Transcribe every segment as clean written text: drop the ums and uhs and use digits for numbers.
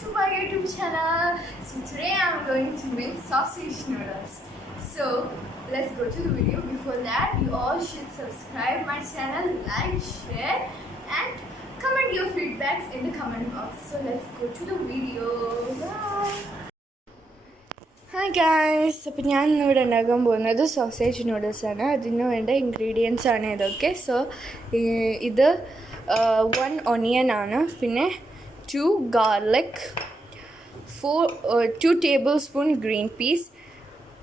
to my YouTube channel. So today I'm going to make sausage noodles. So let's go to the video. Before that, you all should subscribe my channel, like, share and comment your feedbacks in the comment box. So let's go to the video. Bye. Hi guys, അപ്പോൾ ഞാൻ ഇന്നിവിടെ ഉണ്ടാക്കാൻ പോകുന്നത് sausage noodles ആണ്. അതിന് വേണ്ട ingredients ആണ് ഇതൊക്കെ. സോ ഇത് 1 ഓണിയൻ ആണ്, പിന്നെ 2 garlic, 2 tablespoon green peas,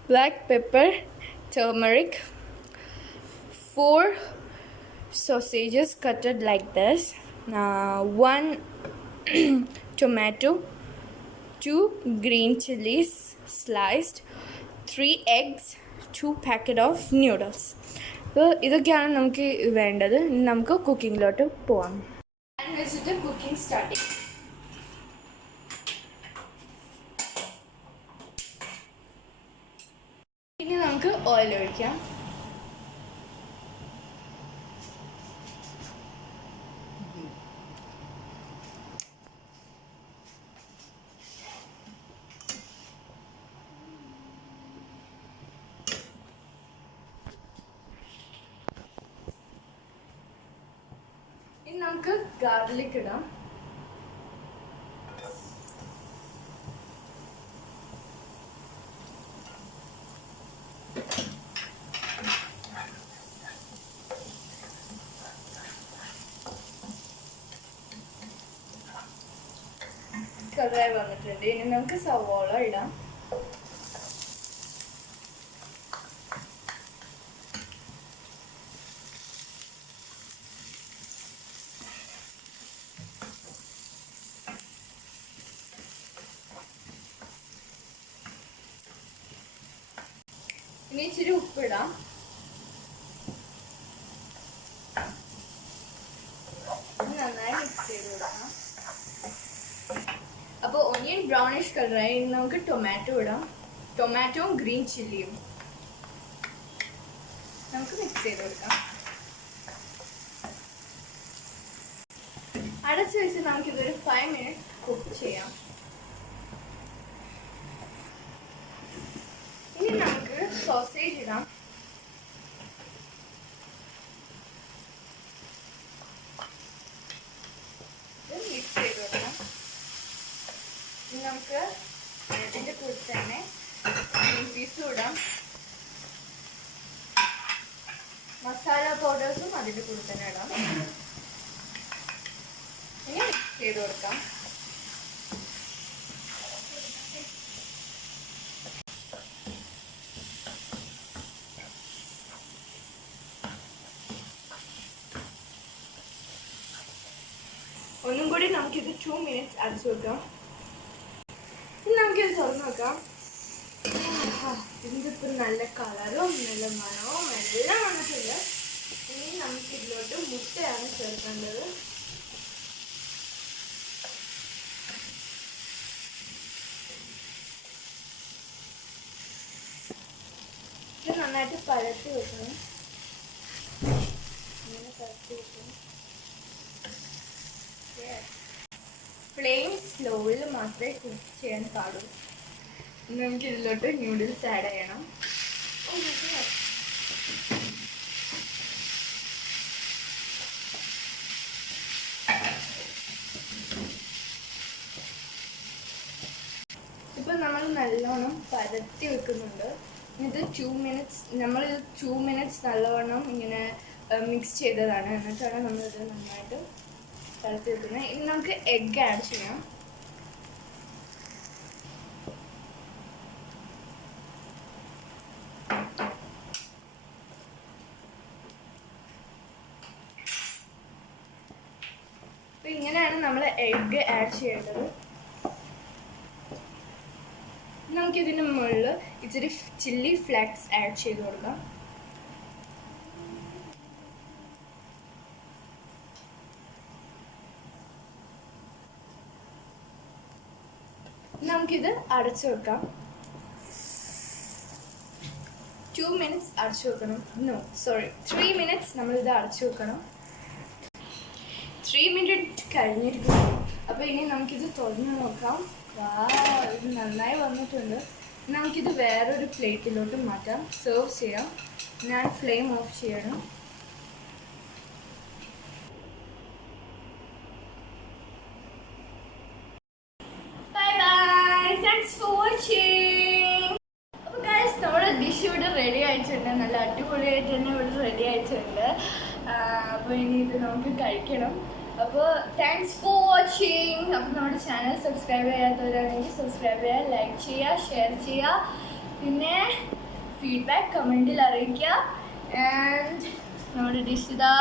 black pepper, turmeric, 4 sausages cutted like this, 1 tomato, 2 green chilies sliced, 3 eggs, 2 packet of noodles. അപ്പോൾ ഇതൊക്കെയാണ് നമുക്ക് വേണ്ടത്. നമുക്ക് കുക്കിങ്ങിലോട്ട് പോവാം. വെച്ചിട്ട് കുക്കിംഗ് സ്റ്റാർട്ട് ചെയ്യും. ഇനി നമുക്ക് ഓയിൽ ഒഴിക്കാം. ഇനി നമുക്ക് ഗാർലിക് ഇടാം. കളറായി വന്നിട്ടുണ്ട്. ഇനി നമുക്ക് സവോള ഇടാം. ഇനി ഇച്ചിരി ഉപ്പിടാം. നന്നായി മിക്സ് ചെയ്ത് കൊടുക്കാം. അപ്പോൾ ഒനിയൻ ബ്രൗണിഷ് കളറായി. നമുക്ക് ടൊമാറ്റോ ഇടാം. ടൊമാറ്റോയും ഗ്രീൻ ചില്ലിയും നമുക്ക് മിക്സ് ചെയ്ത് കൊടുക്കാം. അടച്ച് വെച്ച് നമുക്കിതൊരു 5 minutes കുക്ക് ചെയ്യാം. ഇനി നമുക്ക് സോസേജ് ഇടാം. മിക്സ് ചെയ്ത് കൊടുക്കാം. ഇനി നമുക്ക് ഇതിൻ്റെ കൂടെ തന്നെ ഗ്രീൻ പീസും ഇടാം. മസാല പൗഡേഴ്സും അതിൻ്റെ കൂടെ തന്നെ ഇടാം. ഇനി മിക്സ് ചെയ്ത് കൊടുക്കാം. ഒന്നും കൂടി നമുക്കിത് 2 minutes അടച്ചു വെക്കാം. ഇനി നമുക്കിത് തുറന്ന് നോക്കാം. ഇതിപ്പോൾ നല്ല കളറും നല്ല മണവും എല്ലാം വന്നിട്ടുണ്ട്. ഇനി നമുക്കിതിലോട്ട് മുട്ടയാണ് ചേർക്കേണ്ടത്. ഇത് നന്നായിട്ട് പരത്തി വെക്കണം. ഇങ്ങനെ പരത്തി വെക്കണം. ഫ്ലെയിം സ്ലോയിൽ മാത്രമേ കുക്ക് ചെയ്യാൻ പാടുള്ളൂ. നമുക്ക് ഇതിലോട്ട് ന്യൂഡിൽസ് ആഡ് ചെയ്യണം. ഇപ്പം നമ്മൾ നല്ലോണം പരത്തി വെക്കുന്നുണ്ട്. ഇത് 2 minutes, നമ്മളിത് 2 minutes നല്ലവണ്ണം ഇങ്ങനെ മിക്സ് ചെയ്തതാണ്. എന്നിട്ടാണ് നമ്മളിത് നന്നായിട്ട് പരത്തി വെക്കുന്നത്. ഇനി നമുക്ക് എഗ്ഗ് ആഡ് ചെയ്യാം. അപ്പോൾ ഇങ്ങനെയാണ് നമ്മൾ എഗ്ഗ് ആഡ് ചെയ്യേണ്ടത്. നമുക്കിതിന് മുകളിൽ ഇച്ചിരി ചില്ലി ഫ്ലേക്സ് ആഡ് ചെയ്ത് കൊടുക്കാം. നമുക്കിത് അടച്ചു വെക്കാം. 2 minutes അടച്ചു വെക്കണം. 3 minutes നമ്മളിത് അടച്ചു വെക്കണം. 3 minutes കഴിഞ്ഞിരിക്കുന്നു. അപ്പോൾ ഇനി നമുക്കിത് തുറന്ന് നോക്കാം. ഇത് നന്നായി വന്നിട്ടുണ്ട്. നമുക്കിത് വേറൊരു പ്ലേറ്റിലോട്ട് മാറ്റാം, സെർവ് ചെയ്യാം. ഞാൻ ഫ്ലെയിം ഓഫ് ചെയ്യണം. Bye bye, thanks for watching. അപ്പോൾ ഗൈസ്, നമ്മുടെ ഡിഷ് ഇവിടെ റെഡി ആയിട്ടുണ്ട്. നല്ല അടിപൊളിയായിട്ട് തന്നെ ഇവിടെ റെഡി ആയിട്ടുണ്ട്. അപ്പോൾ ഇനി ഇത് നമുക്ക് കഴിക്കണം. അപ്പോൾ താങ്ക്സ് ഫോർ വാച്ചിങ്. അപ്പോൾ നമ്മുടെ ചാനൽ സബ്സ്ക്രൈബ് ചെയ്യാത്തവരാണെങ്കിൽ സബ്സ്ക്രൈബ് ചെയ്യുക, ലൈക്ക് ചെയ്യുക, ഷെയർ ചെയ്യുക. പിന്നെ ഫീഡ്ബാക്ക് കമൻറ്റിൽ അറിയിക്കുക. ആൻഡ് നമ്മുടെ ഡിഷ് ഇതാ